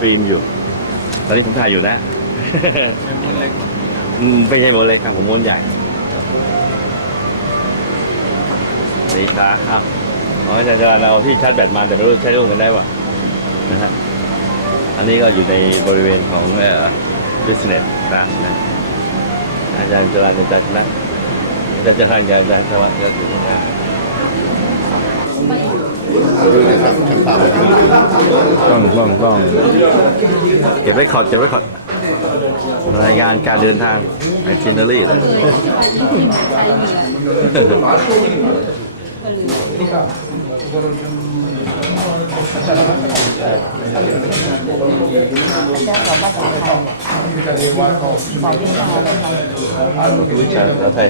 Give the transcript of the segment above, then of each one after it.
ฟิล์มอยู่ตอนนี้ผมถ่ายอยู่นะเป็นม้วนเล็กไม่ใช่ม้วนเล็กครับผมม้วนใหญ่นี่ครับอาจารย์เราที่ชาร์จแบตมาแต่ไม่รู้ใช้ร่วมกันได้ป่ะนะฮะอันนี้ก็อยู่ในบริเวณของbusiness นะอาจารย์จราจรอาจารย์ชนะอาจารย์อาจารย์สวัสดิ์ก็อยู่ที่นั่นดูนะครับช่างภาพต้องเก็บไว้คอร์ดรายงานการเดินทางไอทินเนอรี่วิชาภาษาไทย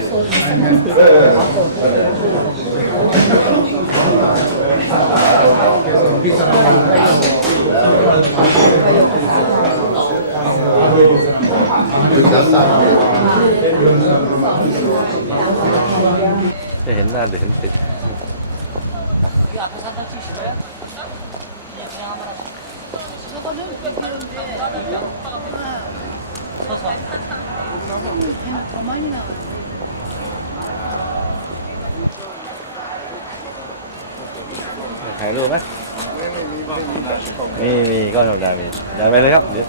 จะเห็นหน้าหรือเห็นติดถ่ายรูปไหมมีก้อนธรรมดามีอย่าไปเลยครับเดี๋ยว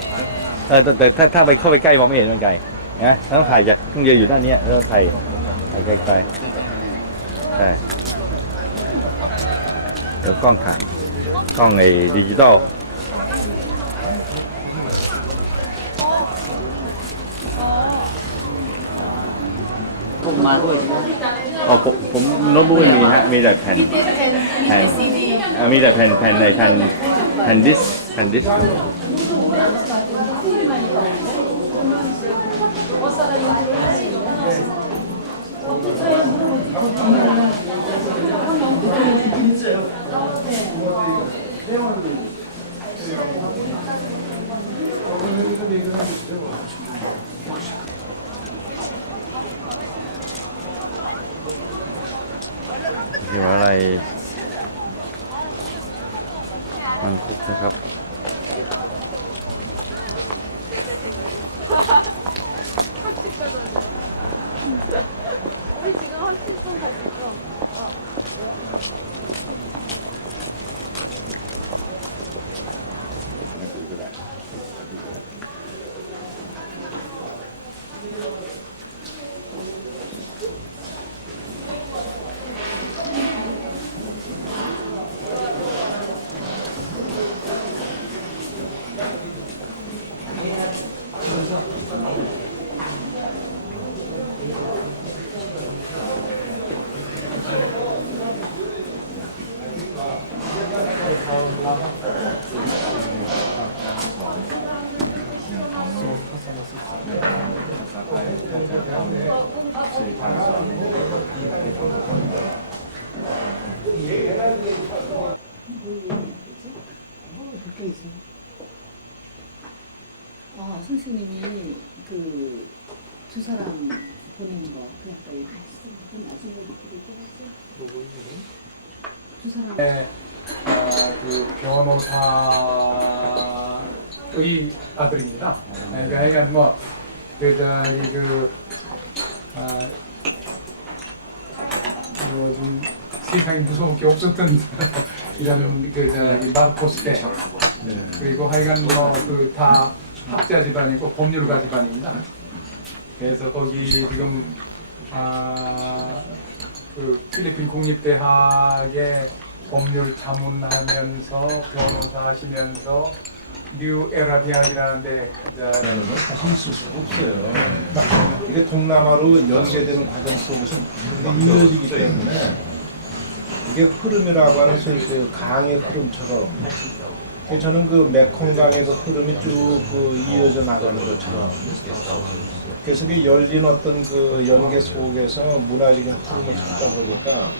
แต่ถ้าไปเข้าไปใกล้มองไม่เห็นมันไกลนะต้องถ่ายจากต้องยืนอยู่ด้านนี้แล้วถ่ายไกลๆใช่เดี๋ยวกล้องถ่ายกล้องไอ้ดิจิตอลผมมาด้วยผมโน้ตบุ๊กไม่มีฮะมีแต่แผ่นมีแต่แผ่นในแผ่นดิสที่ว่าอะไรมันคุกนะครับ 선생님이 그 두 사람 보내는 거 그냥 두 사람 그 변호사의 아들입니다. 그러니까 뭐 요즘 세상에 무서울 게 없었던 이런 마르코스 때 그리고 하여간 뭐 그 다 학자 집안이고 법률가 집안입니다. 그래서 거기 지금 그 필리핀 국립대학에 법률 자문하면서 변호사 하시면서 뉴 에라 대학이라는데 라는 건 사실 있을 수가 없어요. 이게 동남아로 연계되는 과정 속에서 이어지기 때문에 이게 흐름이라고 하는 소위 그 강의 흐름처럼 저는 그 메콩강의 그 흐름이 쭉 이어져 나가는 것처럼 그래서 그 열린 어떤 그 연계 속에서 문화적인 흐름을 찾다 보니까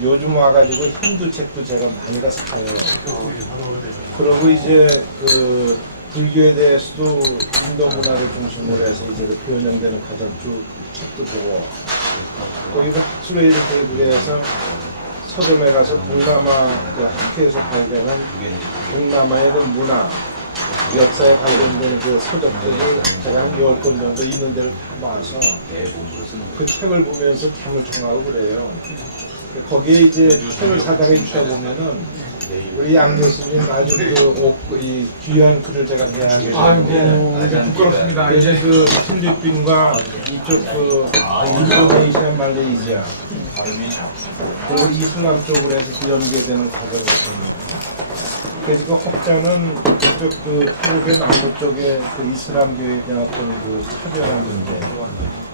요즘 와가지고 힌두 책도 제가 많이가 사요. 그러고 이제 그 불교에 대해서도 인도 문화를 중심으로 해서 이제 그 변형되는 가장 쭉 책도 보고 또 이거 학술회의를 대구해서 서점에 가서 동남아 그 학회에서 발견한 동남아의 그 문화 역사에 관련된 그 서적들이 제가 한 10권 정도 있는 데를 다 모아서 그 책을 보면서 잠을 청하고 그래요. 거기에 이제 책을 사다가 읽다 보면은 우리 양 교수님 아주 이 귀한 글을 제가 대하게 아이고 되는데 이제 부끄럽습니다. 이제 이제 그 필리핀과 이쪽 그 인도네시아, 말레이시아 그리고 이슬람 쪽으로 해서 그 연계되는 과정이거든요. 그래서 그 혹자는 이쪽 그 태국의 남부 쪽에 그 이슬람교에 대한 어떤 그 차별한 문제,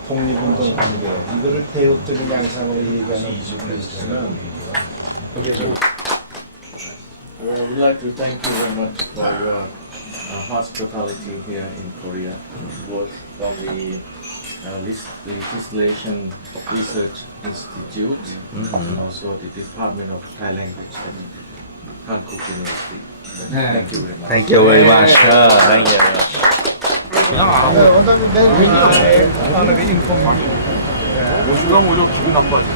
독립운동 관계 이거를 대역적인 양상으로 얘기하는 부분이 있으면 거기에서 We'd like to thank you very much for your hospitality here in Korea, both from the Legislation Research Institute and also the Department of Thai Language at Hankook University. 네. Thank you very much. Thank you very much. Thank you very much. 원장님 내일 하나가 인폼 요즘은 오히려 기분 나빠지.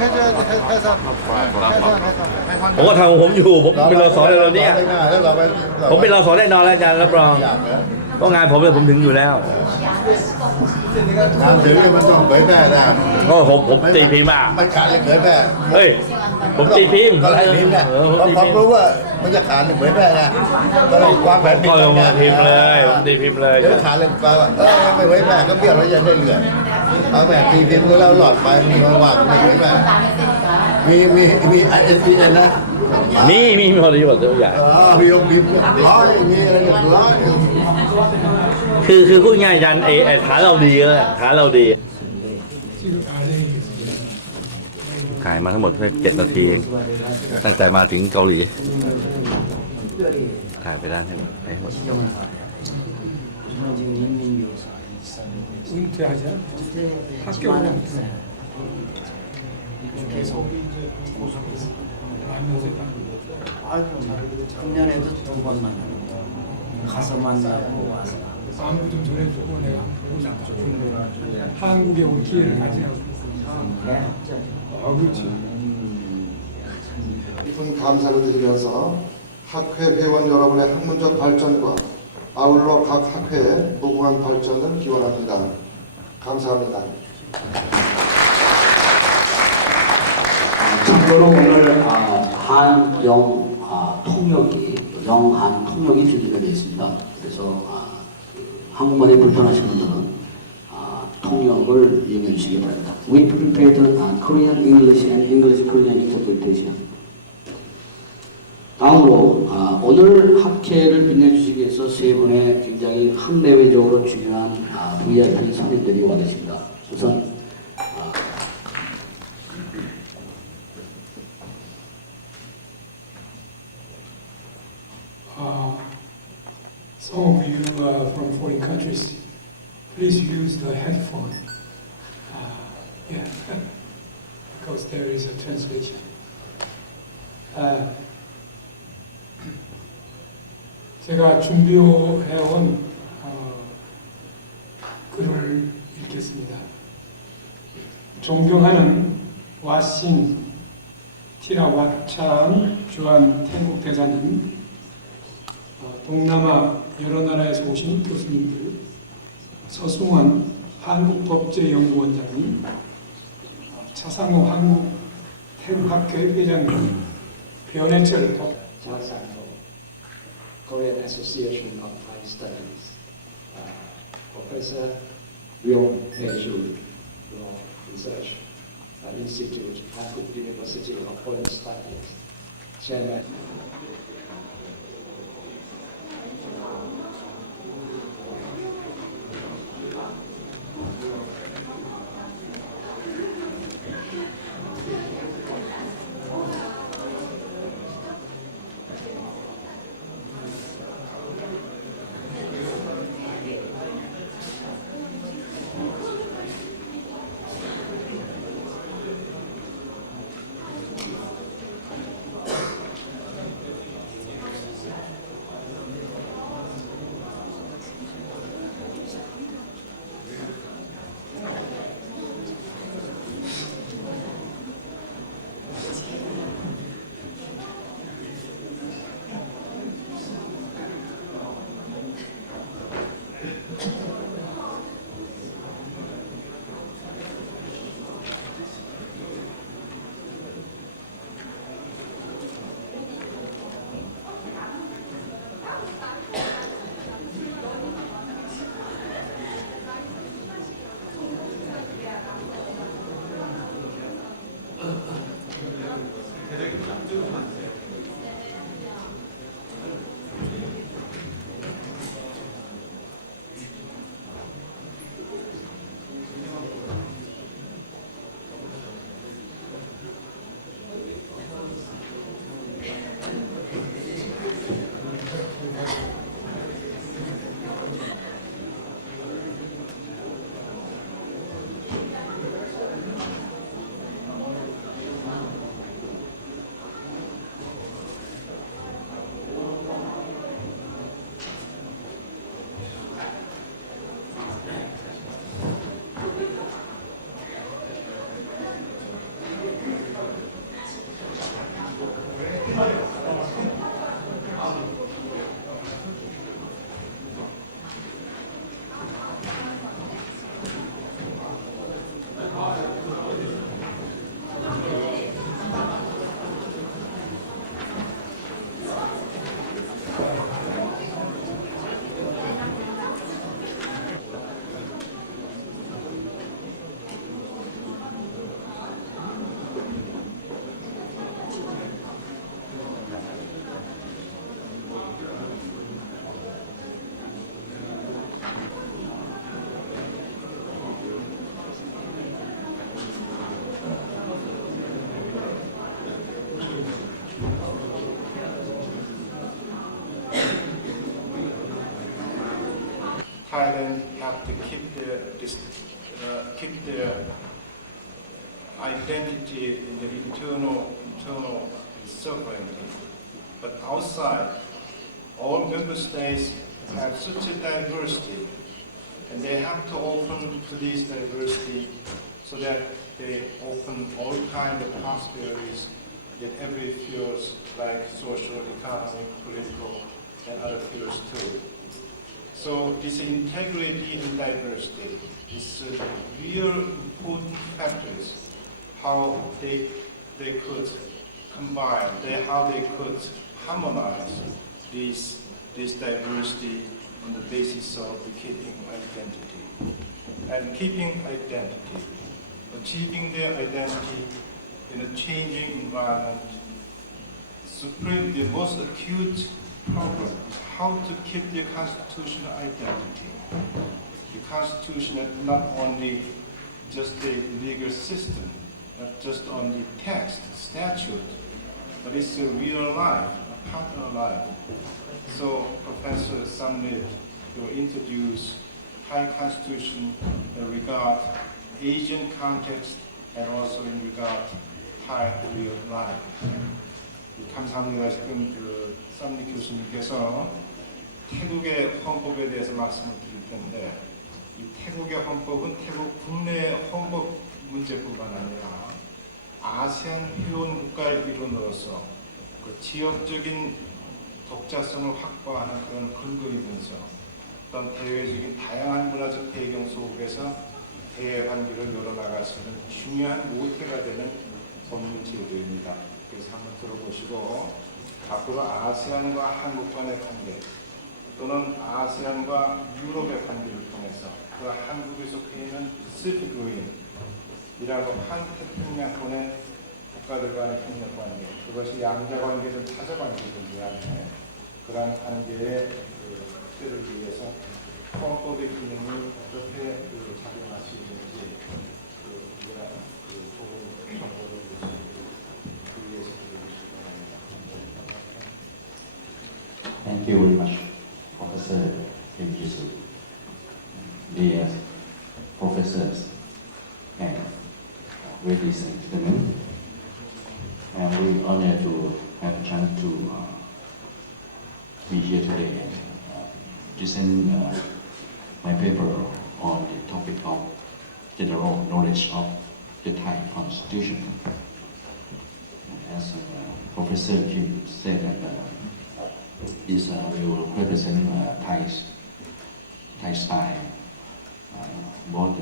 해줘야지 해산 ผมก็ทำของผมอยู่ผมเป็นรสในเราเนี่ย แล้วเราไป ผมเป็นรสแน่นอนแล้วอาจารย์รับรองเพราะงานผมเนี่ยผมถึงอยู่แล้ว งานถึงมันต้องเผยแพร่นะ ก็ผมตีพิมพ์อ่ะ มันขาดเลยเผยแพร่ เฮ้ยผมตีพิมพ์ ก็ไล่พิมพ์ไง ผม เพราะ ตี ผม พิมพ์ รู้ว่ามันจะขาดเลยเผยแพร่ไงก็เลยวางแผน ก็ลงมาพิมพ์เลยผมตีพิมพ์เลย เดี๋ยวขาดเลยว่าไม่เผยแพร่ก็เบี้ยวแล้วยังได้เหลือเอาแบบตีพิมพ์แล้วหลอดไปมีมาว่าไม่เผยแพร่มีISBN นะ มีหมดเลยหมดตัวอย่าง มีองค์พิมพ์ร้อยมีอะไรเรียบร้อย คือพูดง่ายอาจารย์ไอ้ฐานเราดีเลยฐานเราดีขายมาทั้งหมดแค่7 นาทีเองตั้งแต่มาถึงเกาหลีถ่ายไปด้านให้หมด 은퇴하지 않 학교 은퇴 작년에도 2번 만났는데 가서 만나고 와서 안부 좀 전해주고 내가 한국에 올 기회를 가지라고. 그렇지. 깊은 감사를 드리면서 학회 회원 여러분의 학문적 발전과 아울러 각 학회의 무궁한 발전을 기원합니다. 감사합니다. 참고로 오늘 한영 통역이 영한 통역이 준비가 되어 있습니다. 그래서 한국말이 불편하신 분들은 통역을 이용해 주시기 바랍니다. We prepared Korean English and English Korean interpretation. 다음으로 오늘 학회를 빛내주시기 위해서 세 분의 굉장히 학내외적으로 중요한 VIP 손님들이 와 계십니다. 우선 Some of you from foreign countries, please use the headphone. Yeah, because there is a translation. 제가 준비해온 글을 읽겠습니다. 존경하는 와신 티라와찬 주한 태국 대사님, 동남아 여러 나라에서 오신 교수님들, 서승환 한국법제연구원장님, 차상호 한국태국학회 회장님, 변해철 Jasanto, Korean Association of Thai Studies, Professor Ryong Tae-Jul, Law Research Institute, Hankook University of Foreign Studies, Chairman. Thailand have to keep their identity in the internal sovereignty. But outside, all member states have such a diversity, and they have to open to this diversity so that they open all kinds of possibilities in every fields like social, economic, political, and other fields too. So this integrity and diversity is real important factors how they could combine, how they could harmonize this diversity on the basis of the keeping identity. And keeping identity, achieving their identity in a changing environment, the most acute problem is how to keep the constitutional identity. The constitution is not only just a legal system, not just on the text, statute, but it's a real life, a partner life. So Professor Samnit will introduce Thai Constitution in regard Asian context and also in regard Thai real life. 감사합니다. 지금 쌈리 교수님께서 태국의 헌법에 대해서 말씀을 드릴 텐데 이 태국의 헌법은 태국 국내 헌법 문제뿐만 아니라 아세안 회원 국가의 일원으로서 그 지역적인 독자성을 확보하는 그런 근거이면서 어떤 대외적인 다양한 문화적 배경 속에서 대외 관계를 열어나갈 수 있는 중요한 모태가 되는 법률 제도입니다. 그래서 한번 들어보시고 앞으로 아세안과 한국 간의 관계 또는 아세안과 유럽의 관계를 통해서 그 한국에 속해 있는 스피그인이라고 한 태평양권의 국가들 간의 협력 관계, 그것이 양자 관계든 타자 관계든 간에 그러한 관계의 확대를 위해서 헌법의 기능이 어떻게 작용할 수 있는지 우리가 좋은 정보를 주시기 위해서 드리시기 바랍니다. Thank you very much, Professor Kim Ji-soo. Dear professors and ladies and gentlemen, I'm really honored to have a chance to be here today and present my paper on the topic of general knowledge of the Thai Constitution. As Professor Kim said, this will represent Thai style, both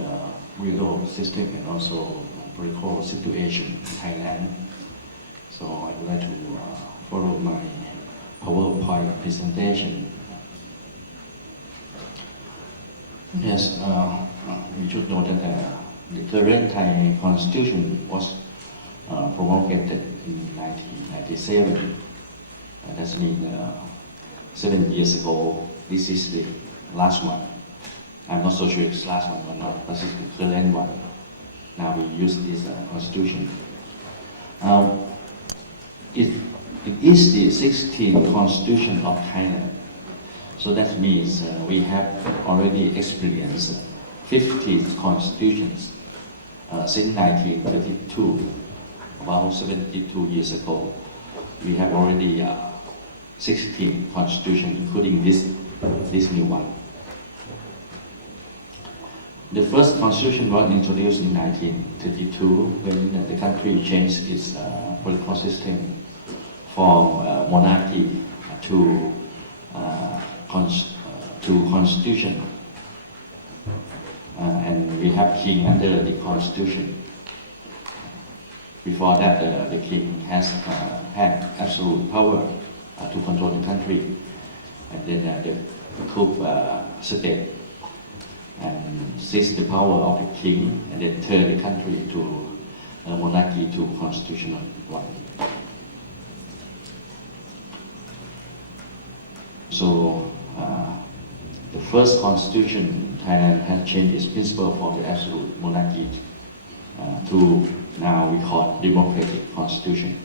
legal system and also political situation in Thailand. So I would like to follow my PowerPoint presentation. Yes, we should know that the current Thai Constitution was promulgated in 1997. That's mean 7 years ago. This is the last one. I'm not so sure it's the last one or not, but it's the current one. Now we use this constitution. It is the 16th constitution of Thailand. So that means we have already experienced 50 constitutions since 1932, about 72 years ago. We have already 16 constitutions, including this new one. The first constitution was introduced in 1932 when the country changed its political system from monarchy to constitution. And we have king under the constitution. Before that, the king has had absolute power to control the country, and then the coup state and seize the power of the king and then turn the country to monarchy to constitutional one. So the first constitution in Thailand has changed its principle from the absolute monarchy to now we call democratic constitution.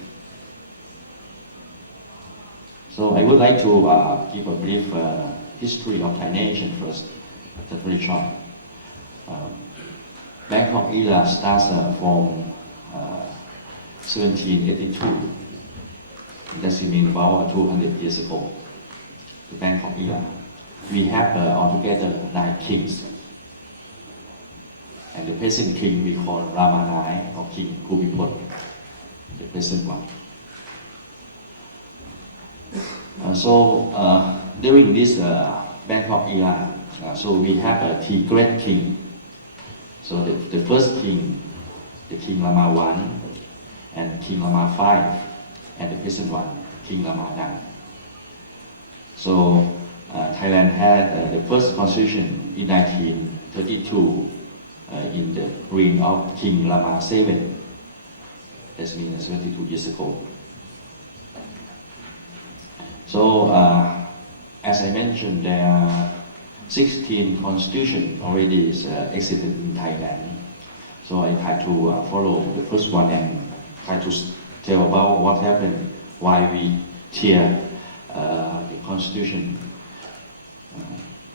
So I would like to give a brief history of Thai nation first. That's very short. Bangkok era starts from 1782. That means about 200 years ago. The Bangkok era. We have altogether 9 kings. And the present king we call Rama IX or King Bhumibol, the present one. During this Bangkok era, so we have 3 great king. So the first king, the King Rama I, and King Rama V, and the present one, King Rama IX. So Thailand had the first constitution in 1932 in the reign of King Rama VII. That means 72 years ago. So as I mentioned, there are 16 constitutions already existed in Thailand. So I try to follow the first one and try to tell about what happened, why we tear the constitution,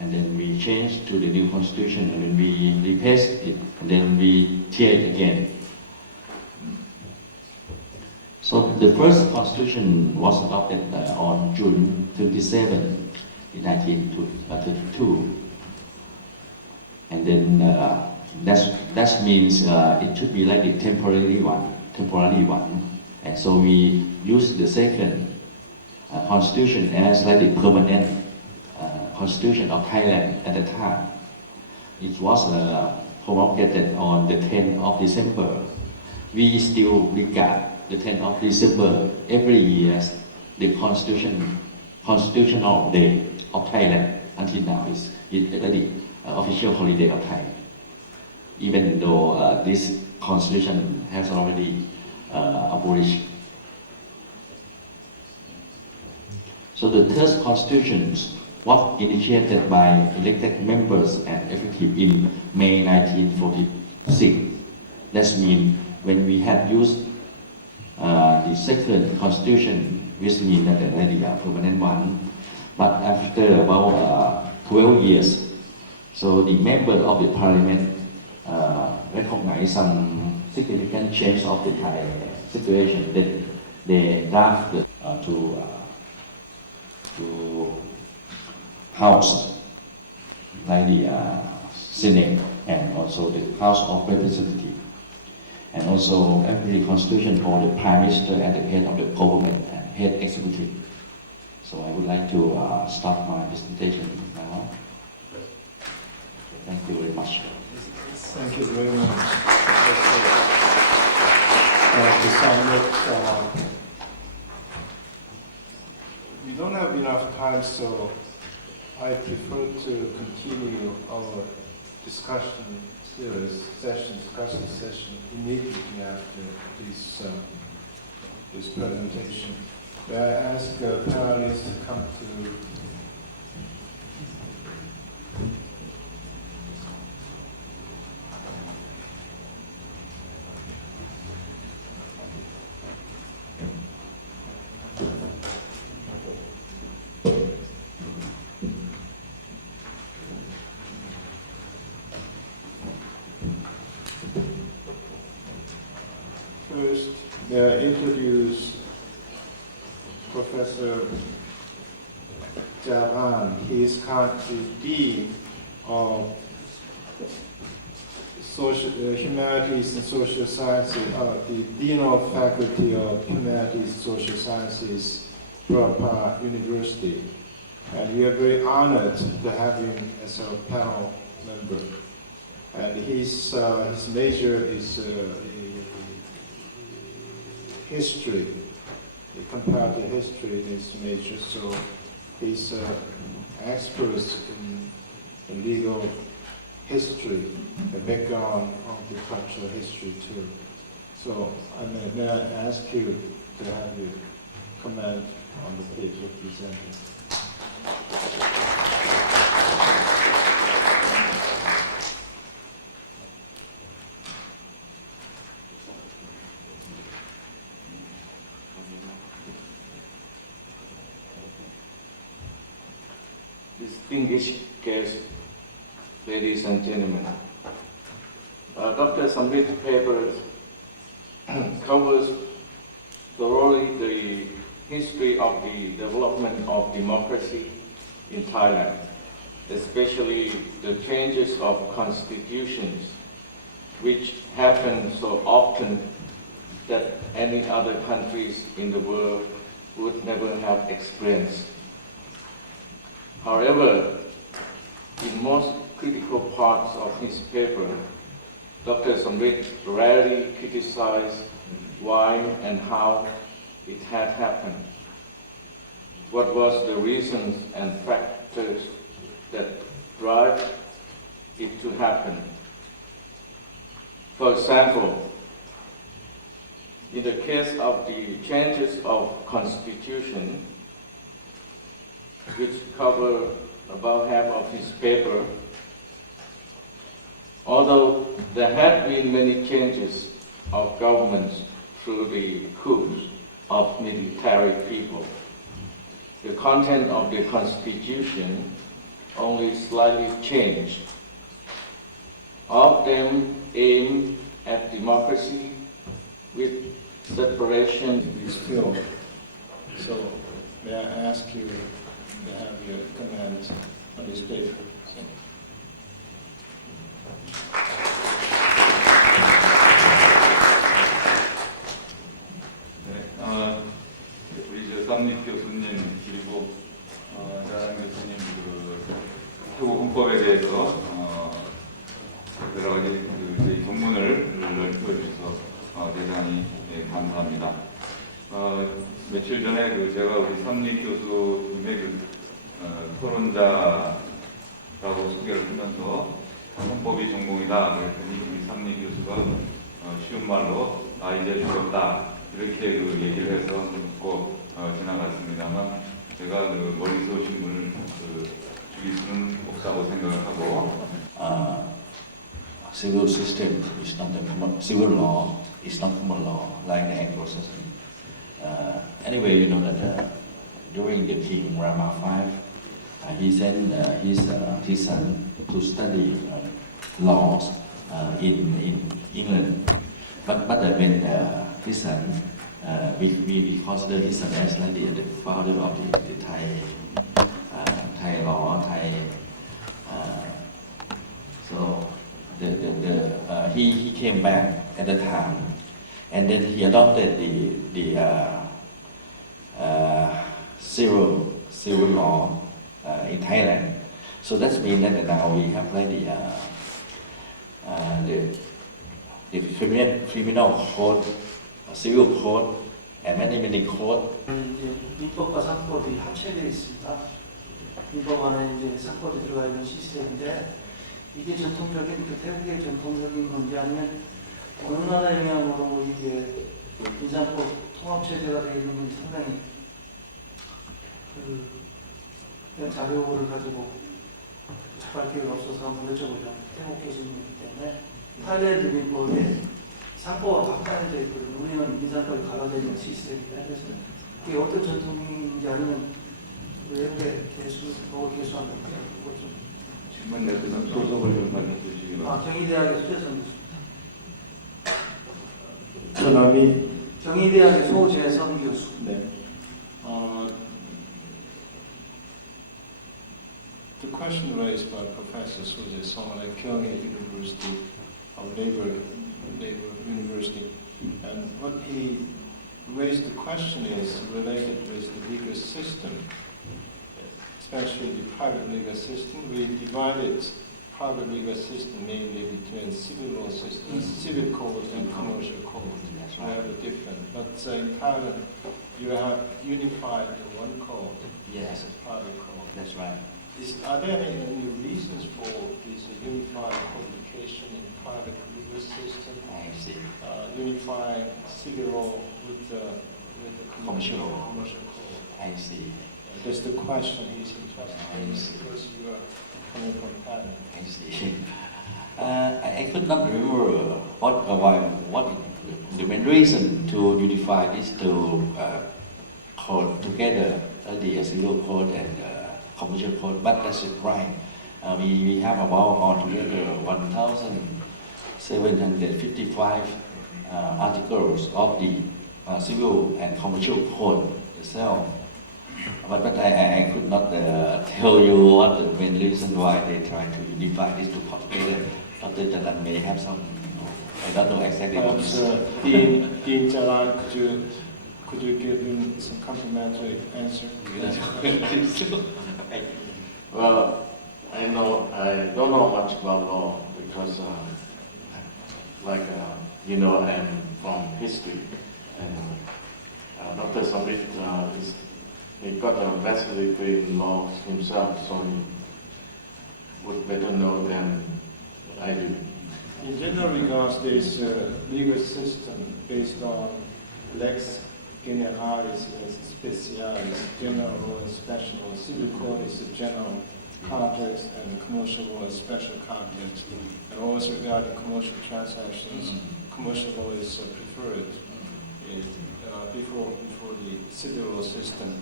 and then we change to the new constitution, and then we replace it, and then we tear it again. So the first constitution was adopted on June 27 in 1932, and then that means it should be like the temporary one, and so we use the second constitution as like the permanent constitution of Thailand at the time. It was promulgated on the 10th of December. We still regard the 10th of December every year as the constitutional day of Thailand. Until now, it's already official holiday of Thailand, even though this constitution has already abolished. So the third constitution was initiated by elected members and effective in May 1946. That means when we had used the second constitution, which means that already a permanent one, but after about 12 years, so the members of the parliament recognized some significant change of the Thai situation. Then they drafted to House, like the Senate and also the House of Representatives. And also every constitution for the Prime Minister at the head of the government and head executive. So I would like to start my presentation now. Thank you very much. Thank you very much. We don't have enough time, so I prefer to continue our discussion series discussion session immediately after this presentation. May I ask panelists to come to first, may I introduce Professor Jahan. He is currently Dean of Humanities and Social Sciences, the Dean of Faculty of Humanities and Social Sciences, Drapa University. And we are very honored to have him as our panel member. And his major is history, comparative history in his major, so he's expert in legal history, the background of the cultural history too. So may I ask you to have you comment on the page you're presenting. Distinguished guests, ladies and gentlemen, Dr. Samrit's paper covers thoroughly the history of the development of democracy in Thailand, especially the changes of constitutions, which happen so often that any other countries in the world would never have experienced. However, in most critical parts of his paper, Dr. Samrit rarely criticized why and how it had happened. What was the reasons and factors that drive it to happen? For example, in the case of the changes of constitution, which cover about half of his paper, although there have been many changes of governments through the coups of military people, the content of the constitution only slightly changed. All of them aim at democracy with separation. This field. So may I ask you to have your comments on this paper? 우리 삼립 교수님 그리고 자랑 교수님 태국 헌법에 대해서 여러 가지 저희 논문을 넓혀주셔서 대단히 감사합니다. 며칠 전에 제가 우리 삼립 교수님의 토론자라고 소개를 하면서 헌법이 전공이다 그랬더니 우리 삼립 교수가 쉬운 말로 이제 죽었다 이렇게 얘기를 해서 듣고 지나갔습니다만 제가 멀리서 오신 분을 죽일 수는 없다고 생각을 하고 civil system is not the civil law is not common law like the Anglo-Saxon. Anyway, you know that during the King Rama V, he sent his son to study laws in England. But when his son, we consider his son as like the father of the Thai law, Thai. So he came back at the time, and then he adopted the civil law in Thailand. So that means that now we have like the criminal code, civil code, and many code. 이제 민법과 사법이 합체되어 있습니다. 민법 안에 이제 사법이 들어가 있는 시스템인데 이게 전통적인 그 태국의 전통적인 건지 아니면 어느 나라의 영향으로 이게 인상법 통합체제가 되어 있는 건지 상당히 그런 자료를 가지고 접할 기회가 없어서 한번 여쭤보려고 태국 교수님이기 때문에 타일랜드 민법에 상법과 각단해져 있거든요. 우리는 인상법이 갈라져 있는 시스템이다. 그래서 그게 어떤 전통인지 아니면 외국의 법을 개수하는 그거 좀. 질문 내에서 소속을 좀 말해주시기 바랍니다. 경희대학의 수재선 교수. 전함이 경희대학의 소재선 교수. 네. The question raised by Professor Soje Song at Kyonghae University of Labor University, and what he raised the question is related with the legal system, especially the private legal system. We divided private legal system mainly between civil law system, civil code and commercial code. We have a different, but in Thailand you have unified in one code as a private code. That's right. Are there any reasons for this unified codification in private legal system? I see. Unifying civil law with the commercial code. I see. That's the question he's interested in because you are coming from Thailand. I see. I could not remember what the main reason to unify these two code together, the civil code and commercial code, but that's it right. We have about altogether 1,755 articles of the civil and commercial code itself. But I could not tell you what the main reason why they try to unify these two code together. Dr. Jalan may have some, I don't know exactly what is. Dean Jalan, could you give him some complimentary answer? Well, I don't know much about law because, I'm from history, and Dr. Samit he got a bachelor's degree in law himself, so he would better know than I do. In general regards, there is a legal system based on lex generalis and specialis, general law and special law. Civil code is a general context, and commercial law is special context. And always regarding commercial transactions, commercial law is preferred before the civil law system.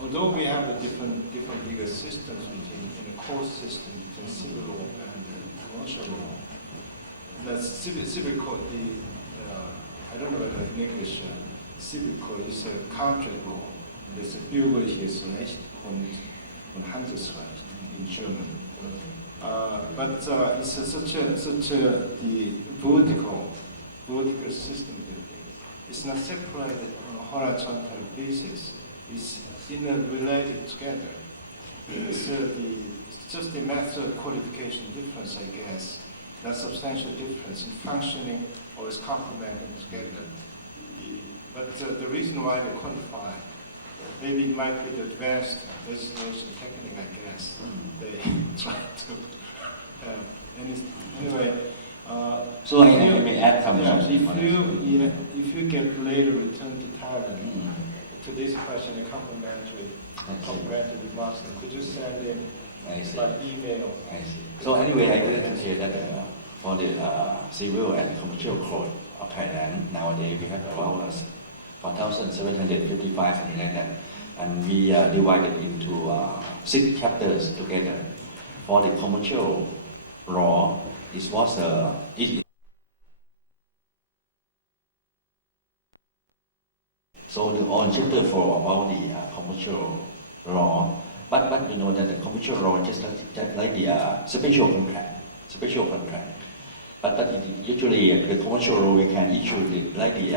Although we have a different legal systems in a court system between civil law and commercial law. That's civil code. I don't know whether in English civil code is a contract law. There's a Bürgerliches Recht und Handelsrecht in German. But it's such a the vertical system building. It's not separated on a horizontal basis. It's interrelated together. It's just the method of codification difference, I guess. That substantial difference in functioning or is complementing together. But the reason why they codify, maybe it might be the advanced legislation technique, I guess. They try to anyway. So I may add something. If you get later return to Thailand to this question, a complimentary remarks, could you send in by email? I see. So anyway, I would like to say that for the civil and commercial code of Thailand, nowadays we have about 1,755 something like that, and we divided into 6 chapters together. For the commercial law, it was so the on chapter 4 about the commercial law, but you know that the commercial law just like the special contract. But usually the commercial law we can issue like the